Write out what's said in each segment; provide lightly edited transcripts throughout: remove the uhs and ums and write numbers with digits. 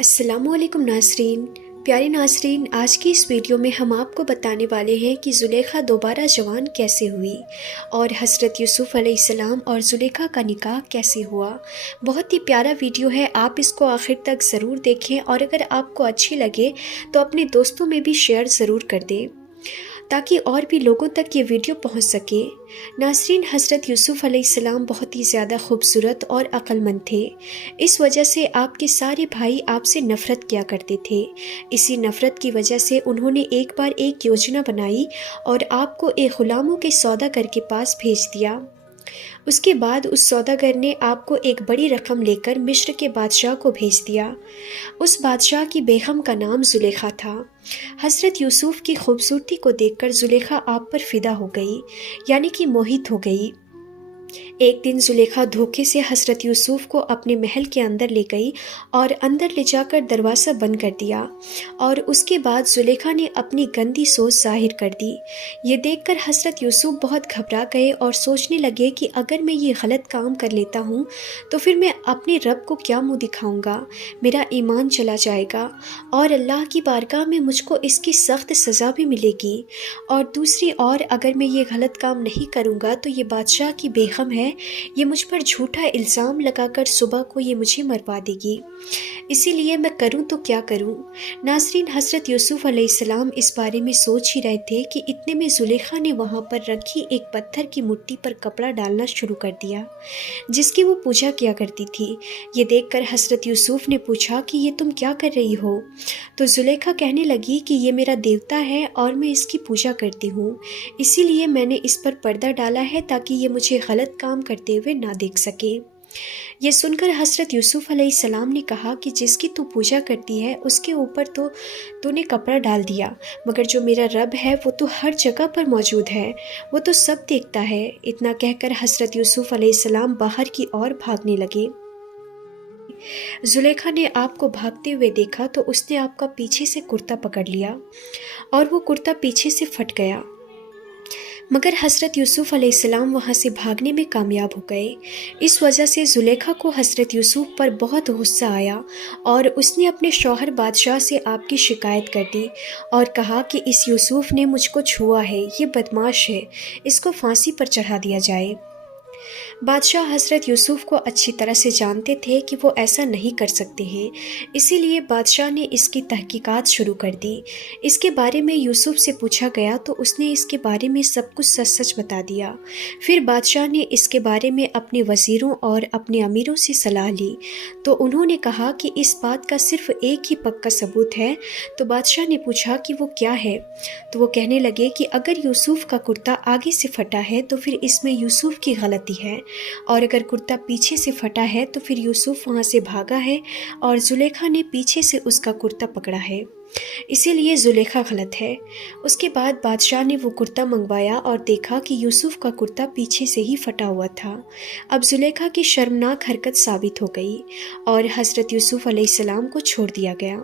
अस्सलाम वालेकुम नाज़रीन। प्यारे नाज़रीन, आज की इस वीडियो में हम आपको बताने वाले हैं कि ज़ुलेखा दोबारा जवान कैसे हुई और हज़रत यूसुफ़ अलैहिस्सलाम और ज़ुलेखा का निकाह कैसे हुआ। बहुत ही प्यारा वीडियो है, आप इसको आखिर तक ज़रूर देखें और अगर आपको अच्छी लगे तो अपने दोस्तों में भी शेयर ज़रूर कर दें ताकि और भी लोगों तक ये वीडियो पहुंच सके। नाज़रीन, हज़रत यूसुफ़ अलैहिस्सलाम बहुत ही ज़्यादा खूबसूरत और अक्लमंद थे। इस वजह से आपके सारे भाई आपसे नफ़रत किया करते थे। इसी नफ़रत की वजह से उन्होंने एक बार एक योजना बनाई और आपको एक ग़ुलामों के सौदागर के पास भेज दिया। उसके बाद उस सौदागर ने आपको एक बड़ी रकम लेकर मिस्र के बादशाह को भेज दिया। उस बादशाह की बेगम का नाम ज़ुलेखा था। हज़रत यूसुफ़ की खूबसूरती को देखकर ज़ुलेखा आप पर फ़िदा हो गई, यानी कि मोहित हो गई। एक दिन ज़ुलेखा धोखे से हज़रत यूसुफ़ को अपने महल के अंदर ले गई और अंदर ले जाकर दरवाज़ा बंद कर दिया और उसके बाद ज़ुलेखा ने अपनी गंदी सोच ज़ाहिर कर दी। ये देखकर हज़रत यूसुफ़ बहुत घबरा गए और सोचने लगे कि अगर मैं ये गलत काम कर लेता हूँ तो फिर मैं अपने रब को क्या मुँह दिखाऊँगा, मेरा ईमान चला जाएगा और अल्लाह की बारगाह में मुझको इसकी सख्त सज़ा भी मिलेगी। और दूसरी ओर अगर मैं ये गलत काम नहीं करूँगा तो ये बादशाह की बेगम है, ये मुझ पर झूठा इल्ज़ाम लगाकर सुबह को ये मुझे मरवा देगी। इसीलिए मैं करूं तो क्या करूं। नाज़रीन, हज़रत यूसुफ़ अलैहिस्सलाम इस बारे में सोच ही रहे थे कि इतने में ज़ुलेखा ने वहां पर रखी एक पत्थर की मुट्ठी पर कपड़ा डालना शुरू कर दिया जिसकी वो पूजा किया करती थी। ये देखकर हज़रत यूसुफ़ ने पूछा कि ये तुम क्या कर रही हो? तो ज़ुलेखा कहने लगी कि ये मेरा देवता है और मैं इसकी पूजा करती हूँ, इसीलिए मैंने इस पर पर्दा डाला है ताकि ये मुझे गलत काम करते हुए ना देख सके। ये सुनकर हज़रत यूसुफ़ अलैहिस्सलाम ने कहा कि जिसकी तू पूजा करती है उसके ऊपर तो तूने कपड़ा डाल दिया, मगर जो मेरा रब है वो तो हर जगह पर मौजूद है, वो तो सब देखता है। इतना कहकर हज़रत यूसुफ़ अलैहिस्सलाम बाहर की ओर भागने लगे। ज़ुलेखा ने आपको भागते हुए देखा तो उसने आपका पीछे से कुर्ता पकड़ लिया और वो कुर्ता पीछे से फट गया, मगर हज़रत यूसुफ़ अलैहिस्सलाम वहाँ से भागने में कामयाब हो गए। इस वजह से ज़ुलेखा को हज़रत यूसुफ़ पर बहुत गुस्सा आया और उसने अपने शौहर बादशाह से आपकी शिकायत कर दी और कहा कि इस यूसुफ़ ने मुझको छुआ है, ये बदमाश है, इसको फांसी पर चढ़ा दिया जाए। बादशाह हज़रत यूसुफ़ को अच्छी तरह से जानते थे कि वो ऐसा नहीं कर सकते हैं, इसीलिए बादशाह ने इसकी तहकीकात शुरू कर दी। इसके बारे में यूसुफ़ से पूछा गया तो उसने इसके बारे में सब कुछ सच सच बता दिया। फिर बादशाह ने इसके बारे में अपने वज़ीरों और अपने अमीरों से सलाह ली तो उन्होंने कहा कि इस बात का सिर्फ़ एक ही पक्का सबूत है। तो बादशाह ने पूछा कि वो क्या है? तो वो कहने लगे कि अगर यूसुफ़ का कुर्ता आगे से फटा है तो फिर इसमें यूसुफ़ की गलती है, और अगर कुर्ता पीछे से फटा है तो फिर यूसुफ़ वहाँ से भागा है और ज़ुलेखा ने पीछे से उसका कुर्ता पकड़ा है, इसीलिए ज़ुलेखा गलत है। उसके बाद बादशाह ने वो कुर्ता मंगवाया और देखा कि यूसुफ़ का कुर्ता पीछे से ही फटा हुआ था। अब ज़ुलेखा की शर्मनाक हरकत साबित हो गई और हज़रत यूसुफ़ अलैहिस्सलाम को छोड़ दिया गया।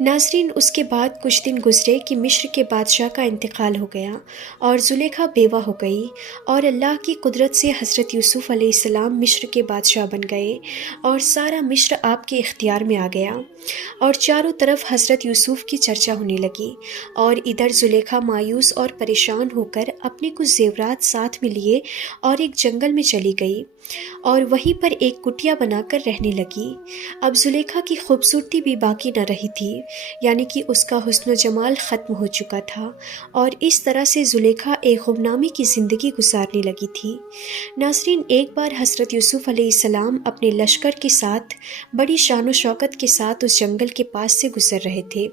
नाज़रीन, उसके बाद कुछ दिन गुजरे कि मिस्र के बादशाह का इंतकाल हो गया और ज़ुलेखा बेवा हो गई और अल्लाह की कुदरत से हज़रत यूसुफ़ अलैहिस्सलाम मिस्र के बादशाह बन गए और सारा मिस्र आपके इख्तियार में आ गया और चारों तरफ हज़रत यूसुफ़ की चर्चा होने लगी। और इधर ज़ुलेखा मायूस और परेशान होकर अपने कुछ ज़ेवरात साथ में लिए और एक जंगल में चली गई और वहीं पर एक कुटिया बनाकर रहने लगी। अब ज़ुलेखा की खूबसूरती भी बाकी न रही थी, यानी कि उसका हुस्न जमाल ख़त्म हो चुका था और इस तरह से ज़ुलेखा एक गुमनामी की ज़िंदगी गुजारने लगी थी। नाज़रीन, एक बार हज़रत यूसुफ़ अलैहिस्सलाम अपने लश्कर के साथ बड़ी शान व शौकत के साथ उस जंगल के पास से गुज़र रहे थे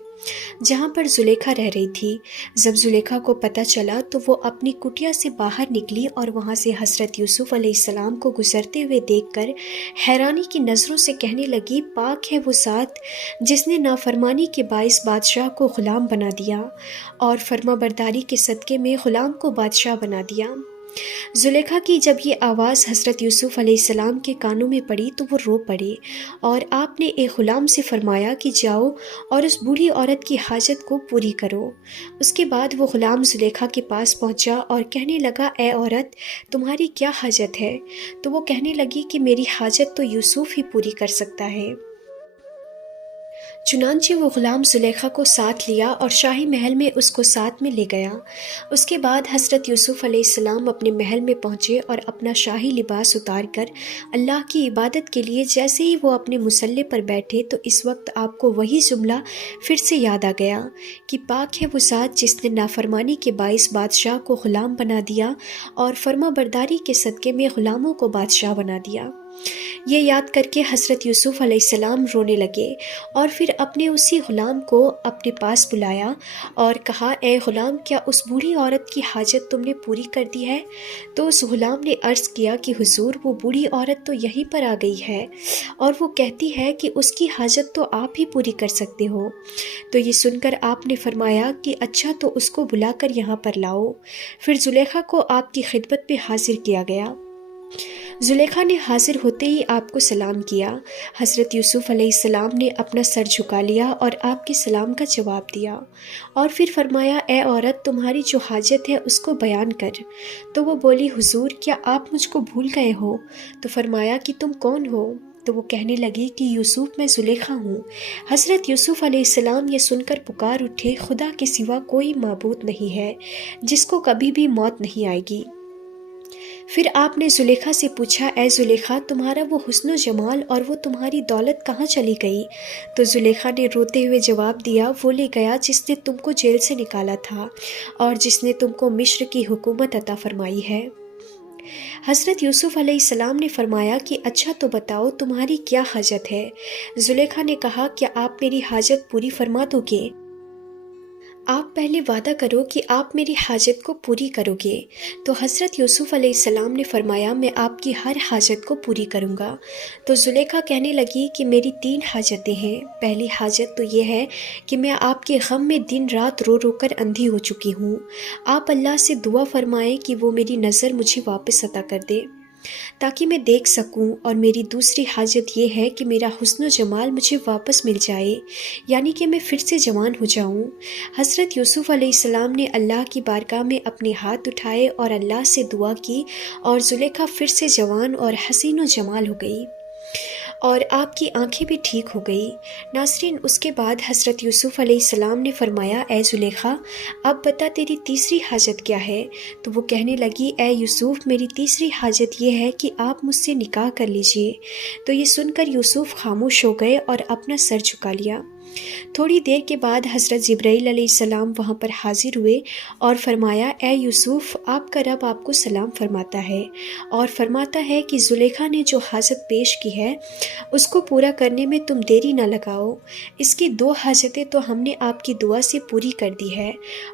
जहाँ पर ज़ुलेखा रह रही थी। जब ज़ुलेखा को पता चला तो वो अपनी कुटिया से बाहर निकली और वहाँ से हज़रत यूसुफ़ अलैहिस्सलाम को गुज़रते हुए देखकर हैरानी की नज़रों से कहने लगी, पाक है वो ज़ात जिसने नाफरमानी के बाइस बादशाह को ग़ुलाम बना दिया और फर्माबरदारी के सदक़े में ग़ुलाम को बादशाह बना दिया। ज़ुलेखा की जब ये आवाज़ हज़रत यूसुफ़ अलैहिस्सलाम के कानों में पड़ी तो वो रो पड़े और आपने एक ग़ुलाम से फ़रमाया कि जाओ और उस बूढ़ी औरत की हाजत को पूरी करो। उसके बाद वो ग़ुलाम ज़ुलेखा के पास पहुंचा और कहने लगा, ए औरत, तुम्हारी क्या हाजत है? तो वो कहने लगी कि मेरी हाजत तो यूसुफ़ ही पूरी कर सकता है। چنانچہ وہ غلام زلیخا کو ساتھ لیا اور شاہی محل میں اس کو ساتھ میں لے گیا۔ اس کے بعد حضرت یوسف علیہ السلام اپنے محل میں پہنچے اور اپنا شاہی لباس اتار کر اللہ کی عبادت کے لیے جیسے ہی وہ اپنے مصلی پر بیٹھے تو اس وقت آپ کو وہی جملہ پھر سے یاد آ گیا کہ پاک ہے وہ ذات جس نے نافرمانی کے باعث بادشاہ کو غلام بنا دیا اور فرما برداری کے صدقے میں غلاموں کو بادشاہ بنا دیا۔ یہ یاد کر کے حضرت یوسف علیہ السلام رونے لگے اور پھر اپنے اسی غلام کو اپنے پاس بلایا اور کہا، اے غلام، کیا اس بوڑھی عورت کی حاجت تم نے پوری کر دی ہے؟ تو اس غلام نے عرض کیا کہ حضور، وہ بوڑھی عورت تو یہیں پر آ گئی ہے اور وہ کہتی ہے کہ اس کی حاجت تو آپ ہی پوری کر سکتے ہو۔ تو یہ سن کر آپ نے فرمایا کہ اچھا، تو اس کو بلا کر یہاں پر لاؤ۔ پھر زلیخا کو آپ کی خدمت میں حاضر کیا گیا۔ زلیخا نے حاضر ہوتے ہی آپ کو سلام کیا۔ حضرت یوسف علیہ السلام نے اپنا سر جھکا لیا اور آپ کے سلام کا جواب دیا اور پھر فرمایا، اے عورت، تمہاری جو حاجت ہے اس کو بیان کر۔ تو وہ بولی، حضور، کیا آپ مجھ کو بھول گئے ہو؟ تو فرمایا کہ تم کون ہو؟ تو وہ کہنے لگی کہ یوسف، میں زلیخا ہوں۔ حضرت یوسف علیہ السلام یہ سن کر پکار اٹھے، خدا کے سوا کوئی معبود نہیں ہے جس کو کبھی بھی موت نہیں آئے گی۔ پھر آپ نے زلیخا سے پوچھا، اے زلیخا، تمہارا وہ حسن و جمال اور وہ تمہاری دولت کہاں چلی گئی؟ تو زلیخا نے روتے ہوئے جواب دیا، وہ لے گیا جس نے تم کو جیل سے نکالا تھا اور جس نے تم کو مصر کی حکومت عطا فرمائی ہے۔ حضرت یوسف علیہ السلام نے فرمایا کہ اچھا، تو بتاؤ تمہاری کیا حاجت ہے؟ زلیخا نے کہا، کیا آپ میری حاجت پوری فرما دو گے؟ آپ پہلے وعدہ کرو کہ آپ میری حاجت کو پوری کرو گے۔ تو حضرت یوسف علیہ السلام نے فرمایا، میں آپ کی ہر حاجت کو پوری کروں گا۔ تو زلیخا کہنے لگی کہ میری 3 حاجتیں ہیں۔ پہلی حاجت تو یہ ہے کہ میں آپ کے غم میں دن رات رو رو کر اندھی ہو چکی ہوں۔ آپ اللہ سے دعا فرمائیں کہ وہ میری نظر مجھے واپس عطا کر دے تاکہ میں دیکھ سکوں، اور میری دوسری حاجت یہ ہے کہ میرا حسن و جمال مجھے واپس مل جائے، یعنی کہ میں پھر سے جوان ہو جاؤں۔ حضرت یوسف علیہ السلام نے اللہ کی بارگاہ میں اپنے ہاتھ اٹھائے اور اللہ سے دعا کی اور زلیخا پھر سے جوان اور حسین و جمال ہو گئی اور آپ کی آنکھیں بھی ٹھیک ہو گئی۔ ناظرین، اس کے بعد حضرت یوسف علیہ السلام نے فرمایا، اے زلیخا، اب بتا تیری تیسری حاجت کیا ہے؟ تو وہ کہنے لگی، اے یوسف، میری تیسری حاجت یہ ہے کہ آپ مجھ سے نکاح کر لیجئے۔ تو یہ سن کر یوسف خاموش ہو گئے اور اپنا سر جھکا لیا۔ تھوڑی دیر کے بعد حضرت جبرائیل علیہ السلام وہاں پر حاضر ہوئے اور فرمایا، اے یوسف، آپ کا رب آپ کو سلام فرماتا ہے اور فرماتا ہے کہ زلیخا نے جو حاجت پیش کی ہے اس کو پورا کرنے میں تم دیری نہ لگاؤ۔ اس کی 2 حاجتیں تو ہم نے آپ کی دعا سے پوری کر دی ہے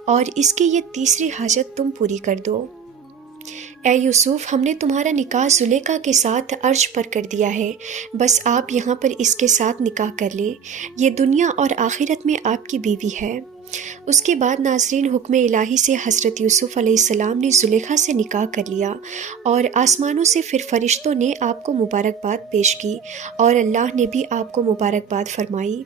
اور اس کی یہ تیسری حاجت تم پوری کر دو۔ اے یوسف، ہم نے تمہارا نکاح زلیخا کے ساتھ عرش پر کر دیا ہے، بس آپ یہاں پر اس کے ساتھ نکاح کر لیں، یہ دنیا اور آخرت میں آپ کی بیوی ہے۔ اس کے بعد ناظرین، حکم الہی سے حضرت یوسف علیہ السلام نے زلیخا سے نکاح کر لیا اور آسمانوں سے پھر فرشتوں نے آپ کو مبارکباد پیش کی اور اللہ نے بھی آپ کو مبارکباد فرمائی۔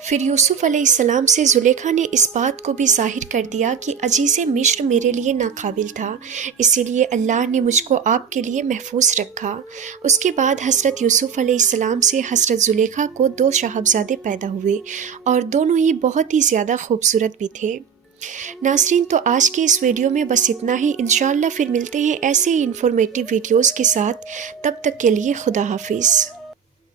پھر یوسف علیہ السلام سے زلیخا نے اس بات کو بھی ظاہر کر دیا کہ عزیز مصر میرے لیے ناقابل تھا، اسی لیے اللہ نے مجھ کو آپ کے لیے محفوظ رکھا۔ اس کے بعد حضرت یوسف علیہ السلام سے حضرت زلیخا کو 2 صاحبزادے پیدا ہوئے اور دونوں ہی بہت ہی زیادہ خوبصورت بھی تھے۔ ناظرین، تو آج کے اس ویڈیو میں بس اتنا ہی۔ انشاءاللہ پھر ملتے ہیں ایسے ہی انفارمیٹیو ویڈیوز کے ساتھ، تب تک کے لیے خدا حافظ۔